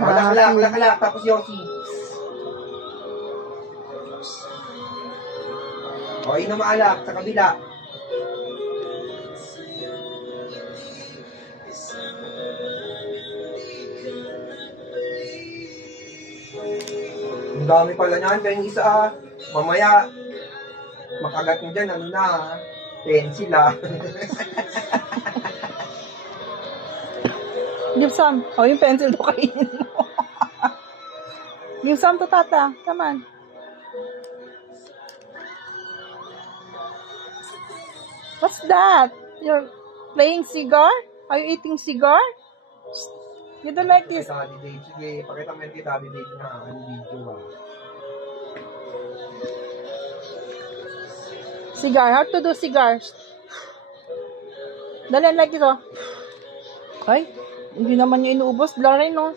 Laklak. Tapos Yossi. O, yun na maalak. Sa kabila. Ang dami pala niyan. Kaya yung isa, mamaya, makagat mo dyan, ano na, pencil Give some. Oh, yung pencil do kainin mo. Give some to Tata. Come on. What's that? You're playing cigar? Are you eating cigar? You don't like this? Daddy Dave, sige, pakita mo yung kay Daddy Dave na ang video Cigar. How to do cigars? Dali, like ito. Ay, hindi naman niya inuubos. Blurry, no?